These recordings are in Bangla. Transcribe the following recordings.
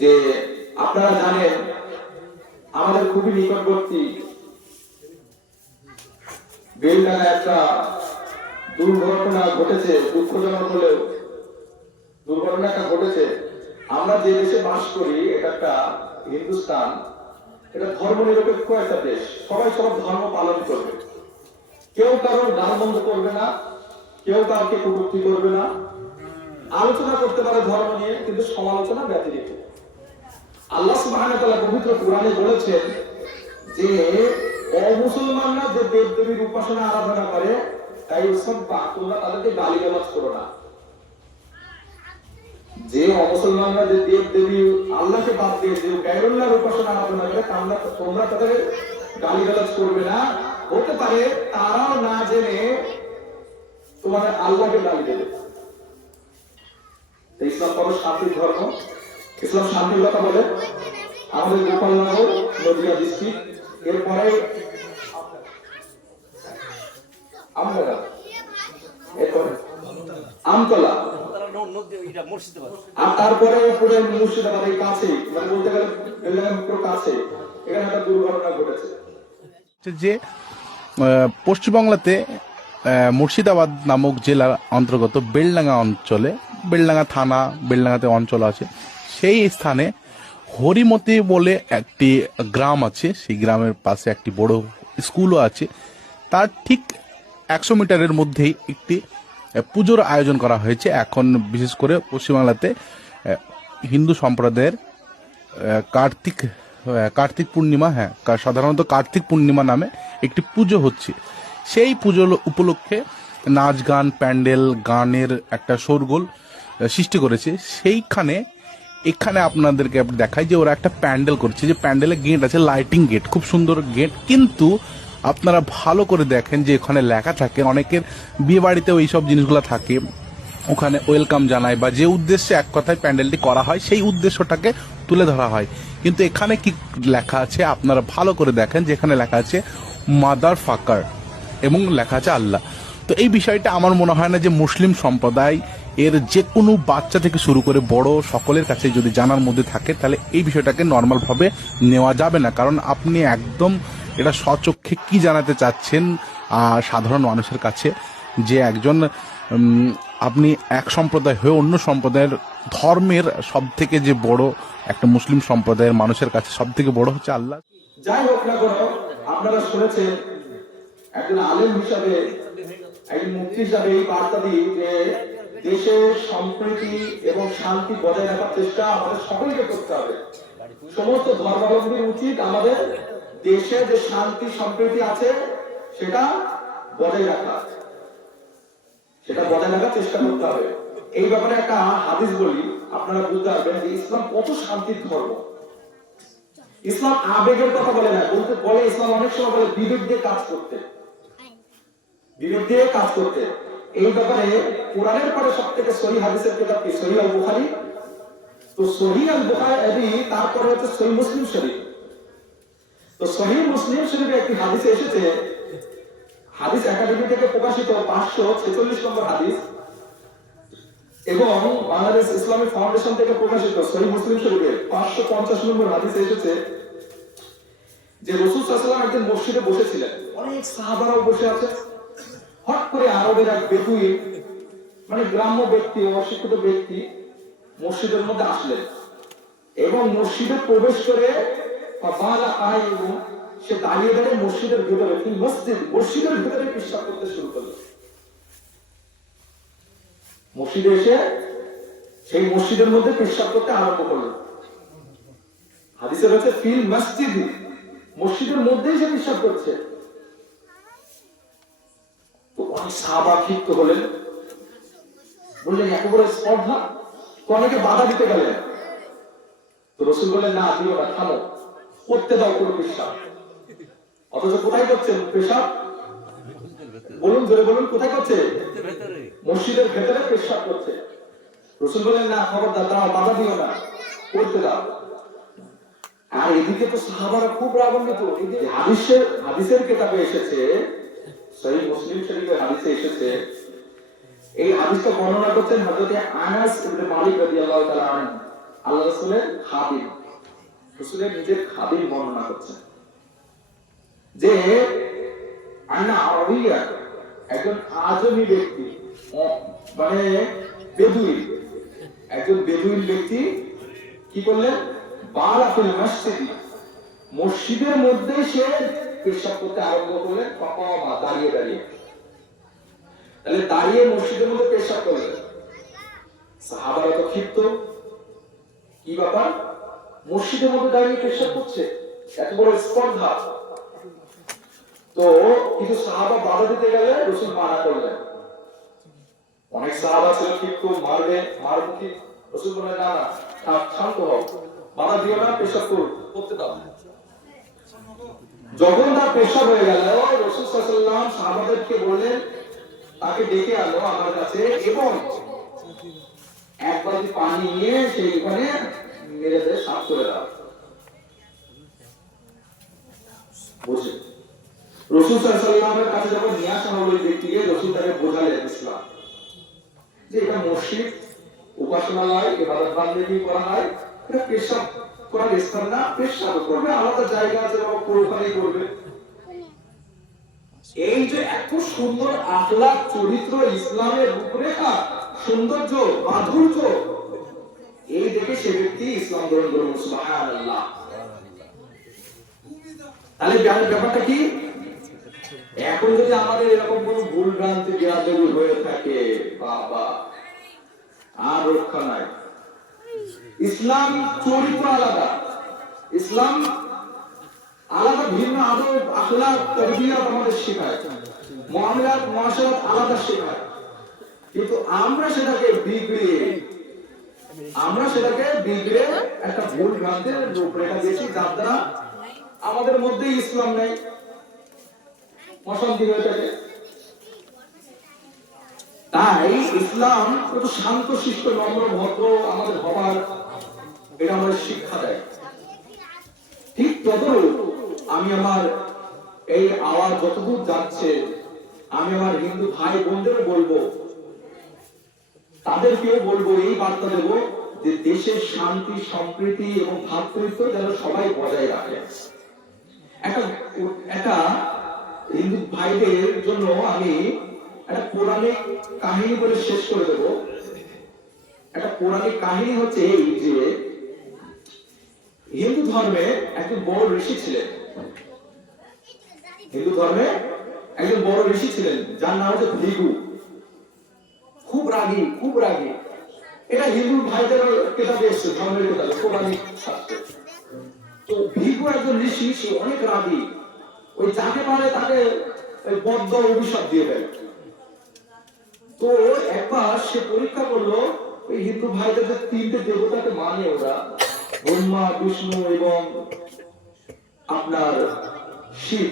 যে আপনারা জানেন আমাদের খুবই নিকটবর্তী বেলডাঙ্গায় একটা দুর্ঘটনা ঘটেছে, দুঃখজনক হলেও দুর্ঘটনা একটা ঘটেছে। আমরা যে দেশে বাস করি এটা একটা হিন্দুস্তান, এটা ধর্ম নিরপেক্ষ একটা দেশ, সবাই সব ধর্ম পালন করবে, কেউ কারোর গান বন্ধ করবে না, কেউ কাউকে কটূক্তি করবে না, আলোচনা করতে পারে ধর্ম নিয়ে, কিন্তু সমালোচনা ব্যতিরেকে। আল্লাহ সুবহানাহু ওয়া তাআলা পবিত্র কোরআনে বলেছেন যে অমুসলমানরা যে দেব দেবীর উপাসনা আরাধনা করে তাই সব তোমরা তাদেরকে গালিগালাজ করো না। যে অমুসলমানরা যে দেব দেবী আল্লাহকে বাদ দিয়ে যে গায়রুল্লাহর উপাসনা আরাধনা করে তোমরা তাদের গালিগালাজ করবে না। হতে পারে তারাও না জেনে তোমাদের আল্লাহকে গালি দেবে। ইসলাম কত শান্তির ধর্ম, ইসলাম শান্তির কথা বলে। আমাদের গোপালনগর নদিয়া ডিস্ট্রিক্ট, এরপরে আমতলা, এরপরে আমতলা, আর তারপরে পুরো মুর্শিদাবাদের কাছে, মানে বলতে গেলে বেলডাঙ্গার কাছে এখানে একটা দুর্ঘটনা ঘটেছে। যে পশ্চিমবাংলাতে মুর্শিদাবাদ নামক জেলার অন্তর্গত বেলডাঙ্গা অঞ্চলে, বেলডাঙ্গা থানা, বেলডাঙ্গাতে অঞ্চল আছে, সেই স্থানে হরিমতি বলে একটি গ্রাম আছে। সেই গ্রামের পাশে একটি বড় স্কুলও আছে। তার ঠিক 100 মিটারের মধ্যেই একটি পুজোর আয়োজন করা হয়েছে। এখন বিশেষ করে পশ্চিমবাংলাতে হিন্দু সম্প্রদায়ের কার্তিক পূর্ণিমা, সাধারণত কার্তিক পূর্ণিমা নামে একটি পুজো হচ্ছে। সেই পুজোর উপলক্ষে নাচ গান, প্যান্ডেল, গানের একটা শোরগোল সৃষ্টি করেছে। এখানে আপনাদেরকে দেখায় যে ওরা একটা প্যান্ডেল করছে, যে প্যান্ডেলের গেট আছে, লাইটিং গেট, খুব সুন্দর গেট, কিন্তু আপনারা ভালো করে দেখেন যে ওখানে লেখা থাকে, অনেকের বিয়ে বাড়িতেও এইসব জিনিসগুলো থাকে, ওখানে ওয়েলকাম জানায় বা যে উদ্দেশ্যে এক কথায় প্যান্ডেলটি করা হয় সেই উদ্দেশ্যটাকে তুলে ধরা হয়। কিন্তু এখানে কি লেখা আছে আপনারা ভালো করে দেখেন, যেখানে লেখা আছে মাদার ফাকার এবং লেখা আছে আল্লাহ। তো এই বিষয়টা আমার মনে হয় না যে মুসলিম সম্প্রদায় এর যে কোনো বাচ্চা থেকে শুরু করে বড় সকলের কাছে যদি জানার মধ্যে থাকে, তাহলে এই বিষয়টাকে নর্মালভাবে নেওয়া যাবে না। কারণ আপনি একদম এটা স্বচক্ষে কি জানাতে চাচ্ছেন সাধারণ মানুষের কাছে, যে একজন আপনি এক সম্প্রদায় হয়ে অন্য সম্প্রদায়ের ধর্মের সব থেকে যে বড় একটা মুসলিম সম্প্রদায়ের মানুষের কাছে সব থেকে বড় হচ্ছে আল্লাহ। যাই হোক না কেন, আপনারা শুনেছেন একজন আলেম হিসাবে, একজন মুফতি হিসাবে এই বার্তা দিই যে দেশের সম্প্রীতি এবং শান্তি বজায় রাখার চেষ্টা আমাদের সকলকে করতে হবে। সমস্ত ধর্মাবলম্বীর উচিত আমাদের দেশে যে শান্তি সম্প্রীতি আছে সেটা বজায় রাখার চেষ্টা করতে হবে। এই ব্যাপারে একটা হাদিস বলি, আপনারা বুঝতে পারবেন যে ইসলাম কত শান্তির ধর্ম। ইসলাম আবেগের কথা বলে না, বলে ইসলাম অনেক সময় বলে বিবেক দিয়ে কাজ করতে। এই ব্যাপারে কোরআনের পরে সব থেকে সহিহ হাদিসের কিতাব কি? সহিহ আল বুখারী। তো সহিহ আল বুখারী, তারপরে হচ্ছে সহিহ মুসলিম শরীফ। তো সহিহ মুসলিম শরীফে একটি হাদিসে এসেছে, হাদিস একাডেমি থেকে প্রকাশিত 546 নম্বর হাদিস, এবং বাংলাদেশ ইসলামিক ফাউন্ডেশন থেকে প্রকাশিত সহিহ মুসলিম শরীফে 550 নম্বর হাদিসে এসেছে যে রাসূল সাল্লাল্লাহু আলাইহি ওয়াসাল্লাম একদিন মসজিদে বসেছিলেন, অনেক সাহাবারাও বসে আছে। হঠাৎ করে আরবের এক বেদুইন, মানে গ্রাম্য ব্যক্তি, অশিক্ষিত ব্যক্তি মসজিদের মধ্যে আসলেন এবং মসজিদে প্রবেশ করে সে দাঁড়িয়ে দাঁড়িয়ে মসজিদের ভিতরে পেশাব করতে শুরু করলো। মসজিদে এসে সেই মসজিদের মধ্যে পেশাব করতে আরম্ভ করলো। হাদিসে রয়েছে ফিল মসজিদ, মসজিদের মধ্যেই সে পেশাব করছে। তো অনেক সাহাবা ক্ষিপ্ত হলেন, বললেন এত বড় স্পর্ধা, তো অনেকে বাধা দিতে গেলেন। তো রাসূল বললেন না, দিও না, থামো, করতে দাও কোনো পেশাব। অথচ কোথায় করছেন পেশাব? বলুন, জোরে বলুন, কোথায় করছে? মসজিদের ভেতরে পেশাব করছে। রাসূল বললেন না, খবরদার, দাও, বাধা দিও না, করতে দাও। আর এদিকে তো সাহাবারা খুব রাগান্বিত। হাদিসের কিতাবে এসেছে, সহিহ মুসলিম শরীফের হাদিসে এসেছে, এই হাদিসটা বর্ণনা করছেন হযরত আনাস ইবনে মালিক রাদিয়াল্লাহু তাআলা আনহু। আল্লাহ রাসূলের খাদিম, রাসূলের নিজের খাদিম বর্ণনা করছেন যে আনা আরবিয়া, একজন আজমি ব্যক্তি, মানে বেদুইন, একজন বেদুইন ব্যক্তি কি করলেন, বারাকুল মসজিদ, মসজিদের মধ্যে সে পেশাব করতে আরম্ভ করলেন, ফাকামা, দাঁড়িয়ে দাঁড়িয়ে। তাহলে দাঁড়িয়ে মসজিদের মধ্যে পেশাব করলেন। সাহাবারা তো ক্ষিপ্ত, কি ব্যাপার, মসজিদের মধ্যে দাঁড়িয়ে পেশাব করছে, এত বড় স্পর্ধা। তো কিছু সাহাবা বাধা দিতে গেলে রাসূল মানা করলেন। অনেক সাহাবা ছিল ক্ষিপ্ত, মারবে, মারমুখী। রাসূল বললেন না না, শান্ত হও, বাধা দিও না, পেশাব করতে দাও। যখন তার পেশাব হয়ে গেল, রাসূল সাল্লাল্লাহু আলাইহি ওয়াসাল্লাম সাহাবাদেরকে বললেন তাকে ডেকে আনো আমার কাছে, এবং এক বালতি পানি নিয়ে সেই ওখানে মেরে দিয়ে সাফ করে দাও। বসে রাসূল সাল্লাল্লাহু আলাইহি ওয়াসাল্লামের কাছে যখন নিয়ে আসা হলো ওই ব্যক্তিকে, রাসূল তাকে বোঝালেন ইসলাম, যে এটা মসজিদ, উপাসনালয়, ইবাদত বান্দেগি করা হয়, এটা পেশাব করার স্থান না, পেশাব করবে আলাদা জায়গা আছে, ওখানেই করবে। এই যে এত সুন্দর আখলাক, চরিত্র, ইসলামের রূপরেখা, সৌন্দর্য, মাধুর্য, এই দেখে সে ব্যক্তি ইসলাম গ্রহণ করল। সুবহানাল্লাহ। তাহলে ব্যাপারটা কি, এখন যদি আমাদের এরকম কোন ভুল ভ্রান্তি বেয়াদবি হয়ে থাকে, বাবা আর রক্ষা নাই। ইসলাম চরিত্র আলাদা, ইসলাম আলাদা, ভিন্ন আদব, আখলাক, তারবিয়াত আমাদের শেখায়, মুআমালাত, মুআশারাত আলাদা শেখায়। কিন্তু আমরা সেটাকে বিগড়ে একটা ভুল ভ্রান্তির রূপরেখা দিয়েছি, যার দ্বারা আমাদের মধ্যে ইসলাম নাই, অশান্তি হয়ে থাকে। তাই ইসলাম কত শান্ত শিষ্ট, নম্র, ভদ্র আমাদের হবার, এটা আমাদের শিক্ষা দেয়। ঠিক ততরূপ আমি আমার এই আওয়াজ যতদূর যাচ্ছে, আমি আমার হিন্দু ভাই বোনদেরও বলবো, তাদেরকেও বলবো, এই বার্তা দেবো যে দেশের শান্তি, সম্প্রীতি এবং ভ্রাতৃত্ব যেন সবাই বজায় রাখে। একটা হিন্দু ভাইদের জন্য আমি একটা পৌরাণিক কাহিনী বলে শেষ করে দেব। একটা পৌরাণিক কাহিনী হচ্ছে এই যে হিন্দু ধর্মে একজন বড় ঋষি ছিলেন, হিন্দু ধর্মে একজন বড় ঋষি ছিলেন, যার নাম হচ্ছে ভৃগু। খুব রাগী, খুব রাগী। এটা হিন্দু ভাইদের কেতাবে এসেছে, ধর্মের কেতাবে, পৌরাণিক শাস্ত্রে। তো ভৃগু একজন ঋষি, সে অনেক রাগী, ওই যাকে পারে তাকে বদ্ধ অভিশাপ দিয়ে দেয়। তো একবার সে পরীক্ষা করলো, ওই হিন্দু ভাইদের যে তিনটে দেবতাকে মানে ওরা, ব্রহ্মা, বিষ্ণু এবং আপনার শিব,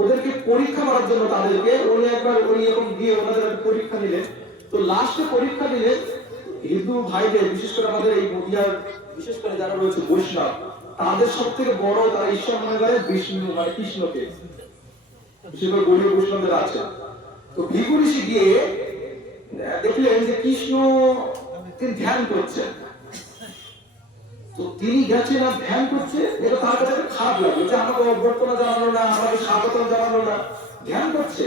ওদেরকে পরীক্ষা করার জন্য তাদেরকে উনি একবার ওই রকম দিয়ে ওনাদের পরীক্ষা নিলেন। তো লাস্টে পরীক্ষা দিলেন হিন্দু ভাইদের, বিশেষ করে আমাদের এই নদিয়ার বিশেষ করে যারা রয়েছে বৈষ্ণব, তাদের সব থেকে বড় তারা ঈশ্বর মনে করে বিষ্ণু, মানে কৃষ্ণকে, বিশেষ করে গৌড়ীয় বৈষ্ণবদের আছে। তো ভৃগু ঋষি গিয়ে দেখলেন যে কৃষ্ণ তিনি ধ্যান করছেন। তো তিনি গেছেন আর ধ্যান করছে, এটা তার কাছে খারাপ লাগলো, যে আমাকে অভ্যর্থনা জানালো না, আমাকে স্বাগত জানালো না, ধ্যান করছে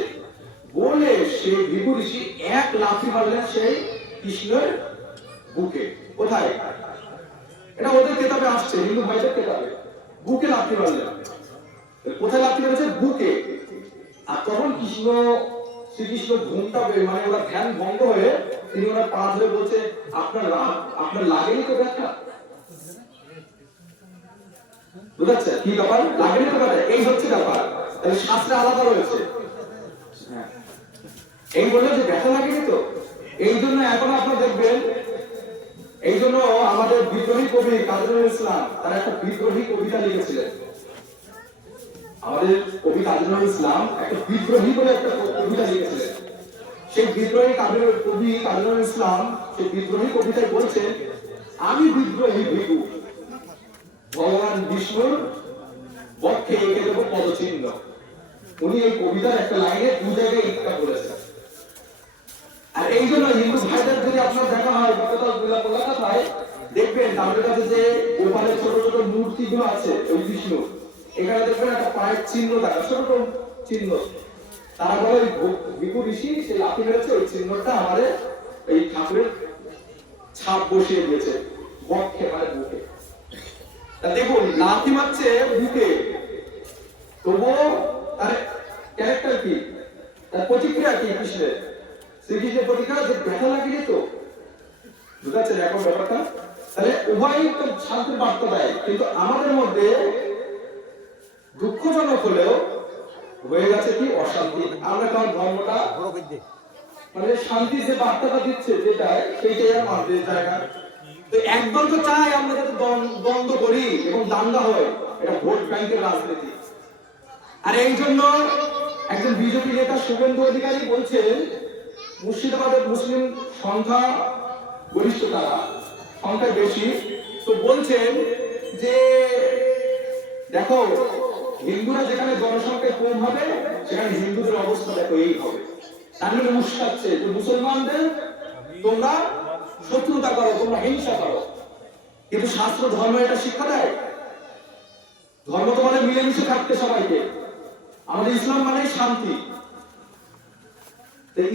বলে সে ভৃগু ঋষি এক লাথি মারলেন সেই কৃষ্ণের বুকে। কোথায়? এটা ওদের কেতাবে আসছে, হিন্দু ভাইদের কেতাবে, বুকে লাথি মারলেন। কোথায় লাথি মেরেছে? বুকে। আর তখন শ্রীকৃষ্ণ ঘুমটা মানে ওরা ধ্যান ভঙ্গ হয়ে তিনি ওনার পা ধরে বলছে, আপনার লাগেনি তো ব্যথা? বুঝাচ্ছে কি ব্যাপার? লাগেনি তো ব্যথা, এই হচ্ছে ব্যাপার। তাহলে শাস্ত্রে আলাদা রয়েছে। এই বললো যে ব্যথা লাগেনি তো, এই জন্য এখন আপনারা দেখবেন, এই জন্য আমাদের বিদ্রোহী কবি কাজী নজরুল ইসলাম তারা একটা বিদ্রোহী কবিতা লিখেছিলেন। আমাদের কবি কাজী নজরুল ইসলাম একটা বিদ্রোহী বলে একটা কবিতা লিখেছিলেন। সেই বিদ্রোহী কবি কাজী নজরুল ইসলাম সেই বিদ্রোহী কবিতায় বলছেন, আমি বিদ্রোহী ভৃগু, ভগবান বিষ্ণুর বক্ষে এঁকে দেবো পদচিহ্ন। উনি এই কবিতার একটা লাইনে দু জায়গায় ইচ্ছা বলেছেন। আর এই জন্য হিন্দু ভাইদের যদি আপনার দেখা হয় কলকাতায় দেখবেন দেখবেন তাদের কাছে যে ওপারে ছোট ছোট মূর্তিগুলো আছে ওই বিষ্ণু, এখানে দেখবেন একটা পায়ের চিহ্ন থাকে, ছোট ছোট চিহ্ন। তারা বলে ভিখু ঋষি সেই লাঠি মেরেছে, ওই চিহ্নটা আমাদের এই ঠাকুরের ছাপ বসিয়ে দিয়েছে বক্ষে, মানে বুকে। তা দেখুন লাঠি মারছে বুকে, তবুও তার ক্যারেক্টার কি, তার প্রতিক্রিয়া কি কৃষ্ণের, শ্রীকৃষ্ণের প্রতিক্রিয়া যে ব্যথা লাগেনি তো, বুঝতে পারছেন এখন ব্যাপারটা? তাহলে উভয় তো শান্তির বার্তা দেয়, কিন্তু আমাদের মধ্যে দুঃখজনক হলেও হয়ে গেছে কি অশান্তি। আমরা কারণ ধর্মটা মানে শান্তি যে বার্তাটা দিচ্ছে যেটা, সেইটাই আমাদের জায়গা। তো একদল তো চাই আমরা যাতে দ্বন্দ্ব করি এবং দাঙ্গা হয়, এটা ভোট ব্যাংকের রাজনীতি। আর এই জন্য একজন বিজেপি নেতা শুভেন্দু অধিকারী বলছেন, মুর্শিদাবাদের মুসলিম সংখ্যা গরিষ্ঠ, তারা সংখ্যায় বেশি, তো বলছেন যে দেখো হিন্দুরা যেখানে জনসংখ্যা কম হবে সেখানে হিন্দুদের অবস্থা দেখো এই হবে। তার মানে উস্কাচ্ছে যে মুসলমানদের তোমরা শত্রুতা করো, তোমরা হিংসা করো। কিন্তু শাস্ত্র ধর্ম এটা শিক্ষা দেয়, ধর্ম তোমাদের মিলেমিশে থাকতে সবাইকে। আমাদের ইসলাম মানে শান্তি।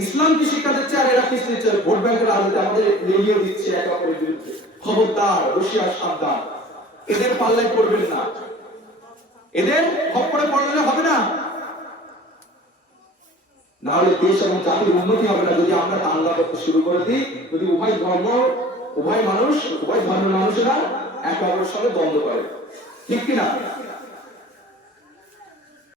ইসলাম কি শিক্ষা দিচ্ছে আর এরা কি দিচ্ছে? ভোট ব্যাংকের রাজনীতি আমাদের লেলিয়ে দিচ্ছে একে অপরের বিরুদ্ধে। খবরদার, রশিয়ার সাবধান, এদের পাল্লায় পড়বেন না, এদের খপ্পরে পড়লে হবে না, না হলে দেশ এবং জাতির উন্নতি হবে না। যদি আমরা দাঙ্গা করতে শুরু করে দিই, যদি উভয় ধর্ম, উভয় মানুষ, উভয় ধর্মের মানুষেরা একে অপরের সঙ্গে দ্বন্দ্ব করে, ঠিক কিনা?